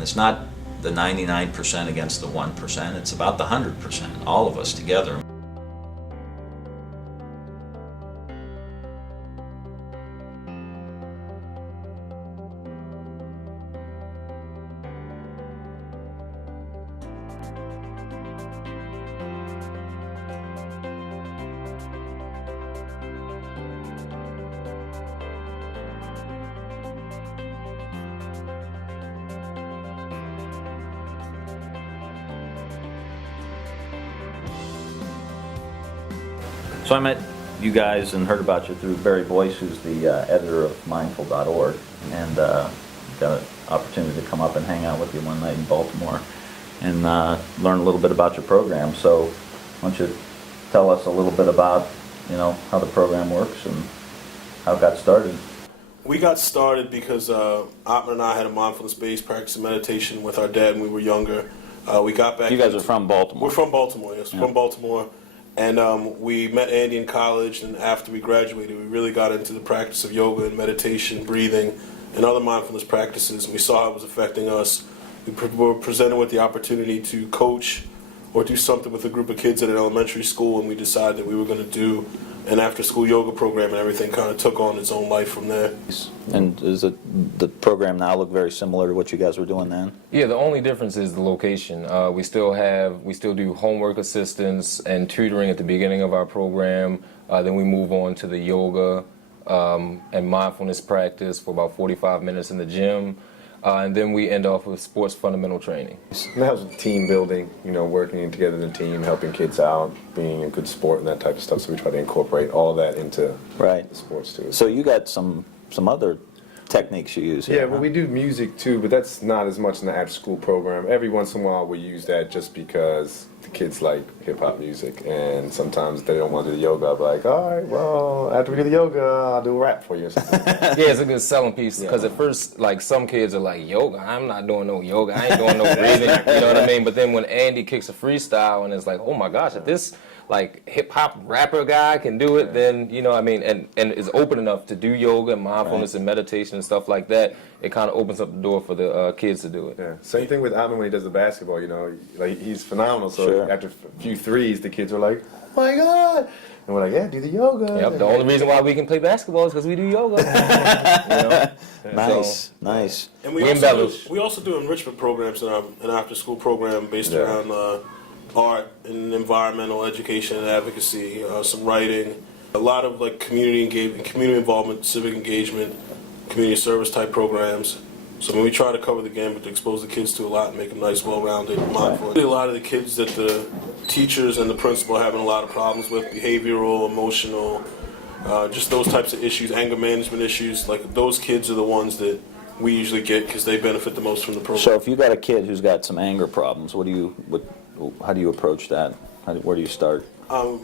It's not the 99% against the 1%, it's about the 100%, all of us together. So I met you guys and heard about you through Barry Boyce, who's the editor of mindful.org, and got an opportunity to come up and hang out with you one night in Baltimore and learn a little bit about your program. So why don't you tell us a little bit about, how the program works and how it got started? We got started because Atman and I had a mindfulness-based practice of meditation with our dad when we were younger. We got back. You guys are from Baltimore? We're from Baltimore, yes. Yeah. From Baltimore. And we met Andy in college, and after we graduated, we really got into the practice of yoga and meditation, breathing, and other mindfulness practices. And we saw how it was affecting us. We were presented with the opportunity to coach or do something with a group of kids at an elementary school, and we decided that we were going to do an after-school yoga program, and everything kind of took on its own life from there. And does the program now look very similar to what you guys were doing then? Yeah, the only difference is the location. We still do homework assistance and tutoring at the beginning of our program. Then we move on to the yoga and mindfulness practice for about 45 minutes in the gym. And then we end off with sports fundamental training. And that was team building, working together in a team, helping kids out, being a good sport and that type of stuff. So we try to incorporate all of that into the sports too. So you got some other techniques you use here. Yeah, well, we do music too, but that's not as much in the after-school program. Every once in a while we use that just because the kids like hip-hop music, and sometimes they don't want to do the yoga. I'm like, all right, well, after we do the yoga, I'll do a rap for you or something. Yeah, it's a good selling piece, because at first, some kids are like, yoga? I'm not doing no yoga. I ain't doing no breathing. You know what I mean? But then when Andy kicks a freestyle and it's like, oh my gosh, if this hip-hop rapper guy can do it, then, and is open enough to do yoga and mindfulness and meditation and stuff like that, it kind of opens up the door for the kids to do it. Yeah. Same thing with Atman when he does the basketball, he's phenomenal. So after a few threes, the kids are like, oh my God. And we're like, yeah, do the yoga. Yep, the only reason why we can play basketball is because we do yoga. Nice. And we also do enrichment programs in an after-school program based around art and environmental education and advocacy, some writing, a lot of community engagement, community involvement, civic engagement, community service type programs. So we try to cover the gamut to expose the kids to a lot and make them nice, well-rounded, mindful. A lot of the kids that the teachers and the principal are having a lot of problems with, behavioral, emotional, just those types of issues, anger management issues, those kids are the ones that we usually get because they benefit the most from the program. So if you got a kid who's got some anger problems, how do you approach that? Where do you start?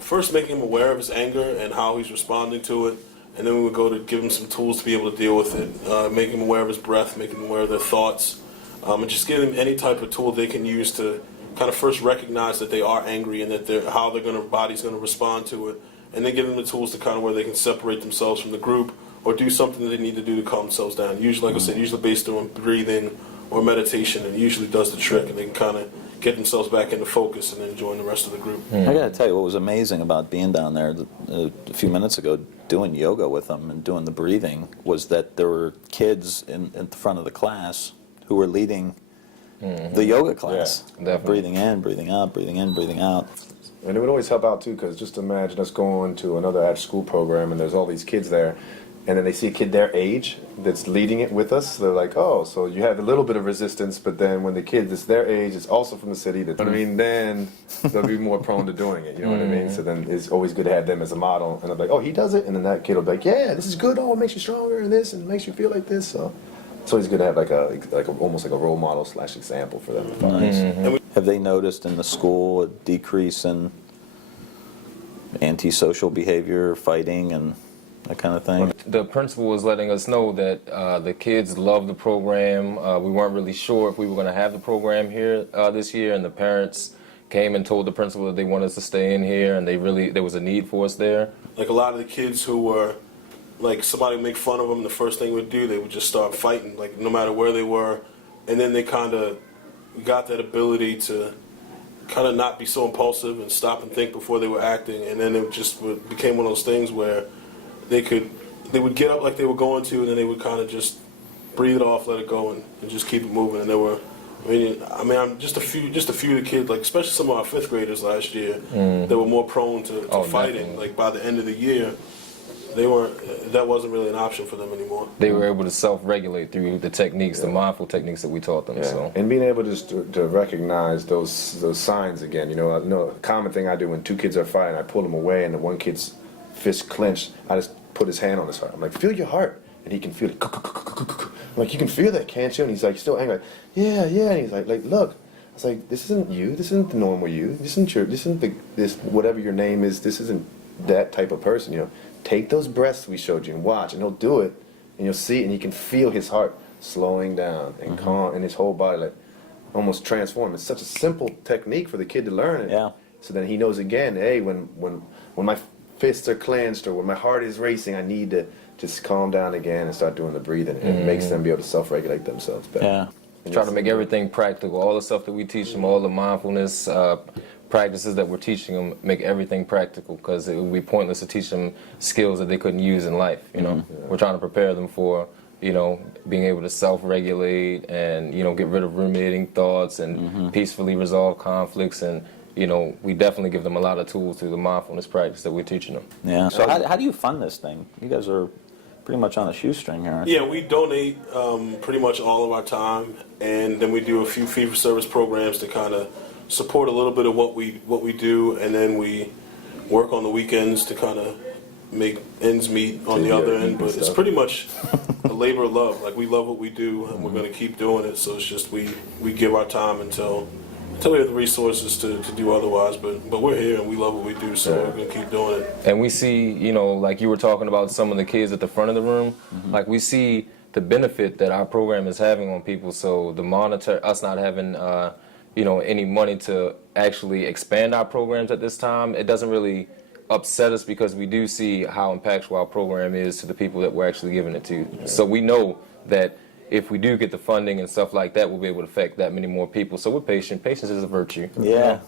First, making him aware of his anger and how he's responding to it, and then we would go to give him some tools to be able to deal with it, make him aware of his breath, make him aware of their thoughts, and just give him any type of tool they can use to kind of first recognize that they are angry and that how their body's going to respond to it, and then give them the tools to kind of where they can separate themselves from the group or do something that they need to do to calm themselves down. Usually, like I said, usually based on breathing or meditation, and it usually does the trick, and they can kind of get themselves back into focus and then join the rest of the group. I got to tell you, what was amazing about being down there a few minutes ago, doing yoga with them and doing the breathing, was that there were kids in the front of the class who were leading the yoga class. Yeah, breathing in, breathing out, breathing in, breathing out. And it would always help out too, because just imagine us going to another after-school program and there's all these kids there, and then they see a kid their age that's leading it with us. They're like, oh, so you have a little bit of resistance, but then when the kid that's their age is also from the city, then they'll be more prone to doing it, you know what I mean? So then it's always good to have them as a model. And I'm like, oh, he does it? And then that kid will be like, yeah, this is good, it makes you stronger and this, and it makes you feel like this. So it's always good to have almost like a role model / example for them to follow. Nice. Have they noticed in the school a decrease in antisocial behavior, fighting, and that kind of thing? The principal was letting us know that the kids love the program. We weren't really sure if we were going to have the program here this year, and the parents came and told the principal that they wanted us to stay in here, and there was a need for us there. Like a lot of the kids who were, somebody would make fun of them, the first thing they would do, they would just start fighting, no matter where they were, and then they kind of got that ability to kind of not be so impulsive and stop and think before they were acting, and then it just became one of those things where they would get up like they were going to, and then they would kind of just breathe it off, let it go, and just keep it moving. And they were, I'm just a few of the kids, like especially some of our fifth graders last year, they were more prone to fighting. Definitely. Like by the end of the year, that wasn't really an option for them anymore. They were able to self-regulate through the techniques, the mindful techniques that we taught them. Yeah. So. And being able just to recognize those signs again. A common thing I do when two kids are fighting, I pull them away, and the one kid's fist clenched. I just put his hand on his heart. I'm like, feel your heart, and he can feel it. I'm like, you can feel that, can't you? And he's like, still angry. Like, yeah. And he's like, look. I was like, this isn't you. This isn't the normal you. This isn't this whatever your name is. This isn't that type of person. Take those breaths we showed you and watch, and he'll do it, and you'll see it, and you can feel his heart slowing down and calm, and his whole body like almost transform. It's such a simple technique for the kid to learn it. Yeah. So then he knows again, hey, when my fists are clenched or when my heart is racing, I need to just calm down again and start doing the breathing, and it makes them be able to self-regulate themselves better. Yeah. And Try to make everything practical. All the stuff that we teach them, all the mindfulness practices that we're teaching them, make everything practical, because it would be pointless to teach them skills that they couldn't use in life. We're trying to prepare them for being able to self-regulate and get rid of ruminating thoughts and peacefully resolve conflicts, and we definitely give them a lot of tools through the mindfulness practice that we're teaching them. Yeah. So how do you fund this thing? You guys are pretty much on a shoestring here, aren't you? Yeah, we donate pretty much all of our time, and then we do a few fee-for-service programs to kind of support a little bit of what we do, and then we work on the weekends to kind of make ends meet on the other end. But it's pretty much a labor of love. Like, we love what we do, and we're going to keep doing it. So it's just we give our time until we have the resources to do otherwise. But we're here and we love what we do, so we're going to keep doing it. And we see, like you were talking about some of the kids at the front of the room, like we see the benefit that our program is having on people. So us not having any money to actually expand our programs at this time, it doesn't really upset us, because we do see how impactful our program is to the people that we're actually giving it to. Yeah. So we know that if we do get the funding and stuff like that, we'll be able to affect that many more people. So we're patient. Patience is a virtue. Yeah.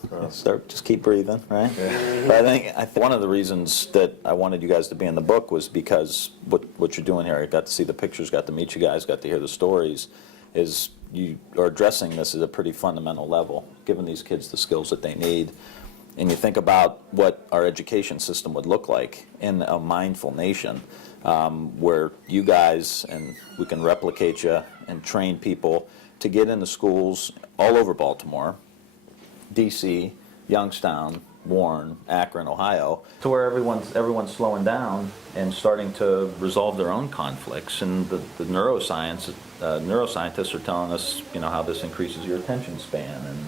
Just keep breathing, right? Yeah. But I think one of the reasons that I wanted you guys to be in the book was because what you're doing here, I got to see the pictures, got to meet you guys, got to hear the stories, is you are addressing this at a pretty fundamental level, giving these kids the skills that they need. And you think about what our education system would look like in a mindful nation, where you guys, and we can replicate you and train people to get into schools all over Baltimore, D.C., Youngstown, Warren, Akron, Ohio, to where everyone's slowing down and starting to resolve their own conflicts. And the neuroscientists are telling us, how this increases your attention span and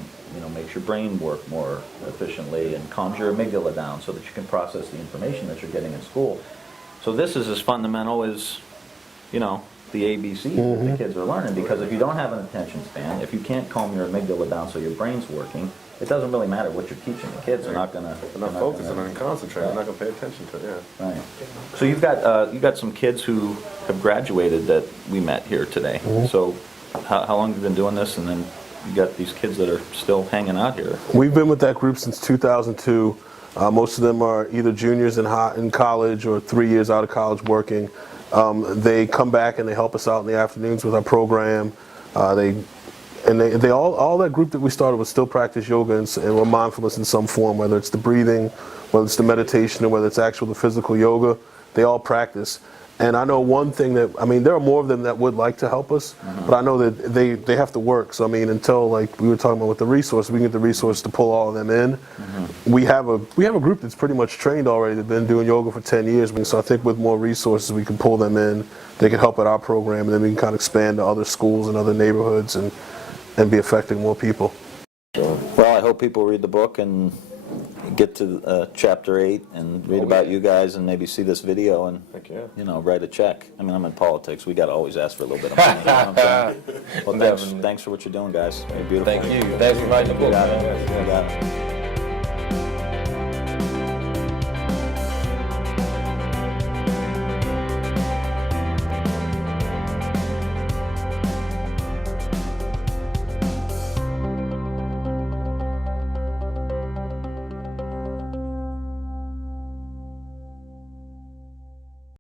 makes your brain work more efficiently and calms your amygdala down so that you can process the information that you're getting in school. So this is as fundamental as, the ABCs that the kids are learning, because if you don't have an attention span, if you can't calm your amygdala down so your brain's working, it doesn't really matter what you're teaching. The kids are not going to... They're not focused, they're not going to concentrate, they're not going to pay attention to it, yeah. Right. So you've got some kids who have graduated that we met here today. So how long have you been doing this, and then you got these kids that are still hanging out here? We've been with that group since 2002. Most of them are either juniors in college or 3 years out of college working. They come back and they help us out in the afternoons with our program. They all that group that we started with still practice yoga and mindfulness in some form, whether it's the breathing, whether it's the meditation, or whether it's the physical yoga. They all practice. And I know one thing that, there are more of them that would like to help us, but I know that they have to work. So, until, like we were talking about with the resource, we can get the resource to pull all of them in. We have a group that's pretty much trained already. They've been doing yoga for 10 years. So I think with more resources, we can pull them in. They can help at our program, and then we can kind of expand to other schools and other neighborhoods and be affecting more people. Well, I hope people read the book and get to chapter 8 and read about you guys and maybe see this video and write a check. I'm in politics. We got to always ask for a little bit of money. You know what I'm saying? Well, thanks for what you're doing, guys. You're beautiful. Thank you. Thanks for writing the book. You got it.